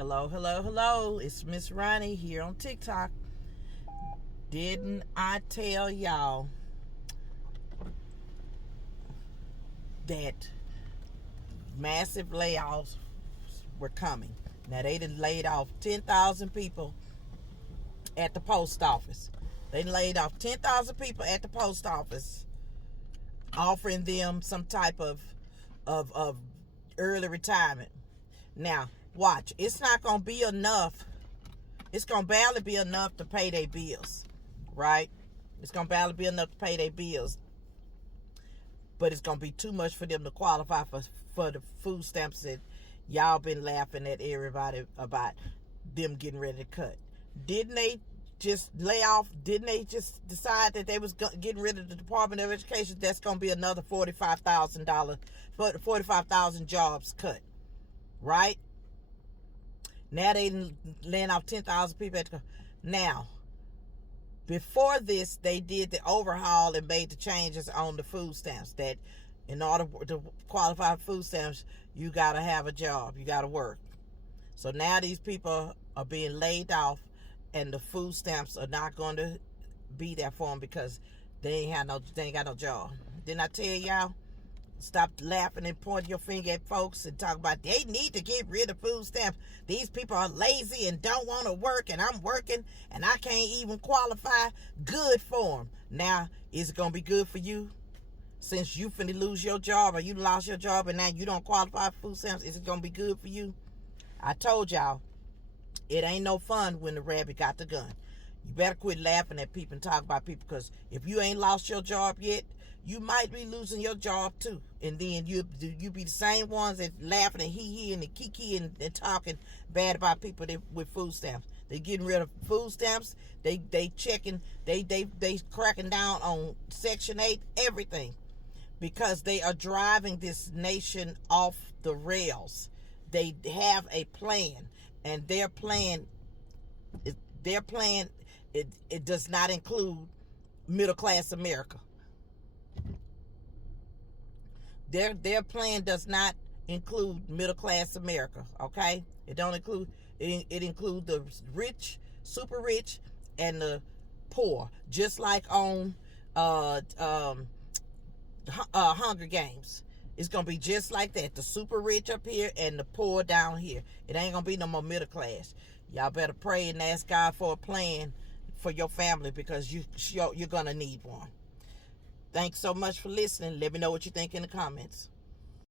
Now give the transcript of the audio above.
Hello, hello, hello. It's Miss Ronnie here on TikTok. Didn't I tell y'all that massive layoffs were coming? Now, they done laid off 10,000 people at the post office. They laid off 10,000 people at the post office, offering them some type of early retirement. Now, watch. It's not going to be enough. It's going to barely be enough to pay their bills, right? It's going to barely be enough to pay their bills. But it's going to be too much for them to qualify for the food stamps that y'all been laughing at everybody about them getting ready to cut. Didn't they just lay off? Didn't they just decide that they was getting rid of the Department of Education? That's going to be another $45,000 jobs cut, right? Now they laying off 10,000 people. Now, before this, they did the overhaul and made the changes on the food stamps. That in order to qualify for food stamps, you got to have a job. You got to work. So now these people are being laid off, and the food stamps are not going to be there for them because they ain't got no job. Didn't I tell y'all? Stop laughing and pointing your finger at folks and talk about they need to get rid of food stamps. These people are lazy and don't want to work, and I'm working and I can't even qualify. Good for them. Now, is it going to be good for you? Since you finna lose your job, or you lost your job and now you don't qualify for food stamps, is it going to be good for you? I told y'all, it ain't no fun when the rabbit got the gun. You better quit laughing at people and talk about people, because if you ain't lost your job yet, you might be losing your job too. And then you be the same ones that laughing and hee and kiki and talking bad about people with food stamps. They getting rid of food stamps. They checking. They cracking down on Section 8, everything, because they are driving this nation off the rails. They have a plan, and their plan it does not include middle class America. Their plan does not include middle class America. Okay, it don't include it includes the rich, super rich, and the poor. Just like on Hunger Games, it's gonna be just like that. The super rich up here and the poor down here. It ain't gonna be no more middle class. Y'all better pray and ask God for a plan for your family, because you're gonna need one. Thanks so much for listening. Let me know what you think in the comments.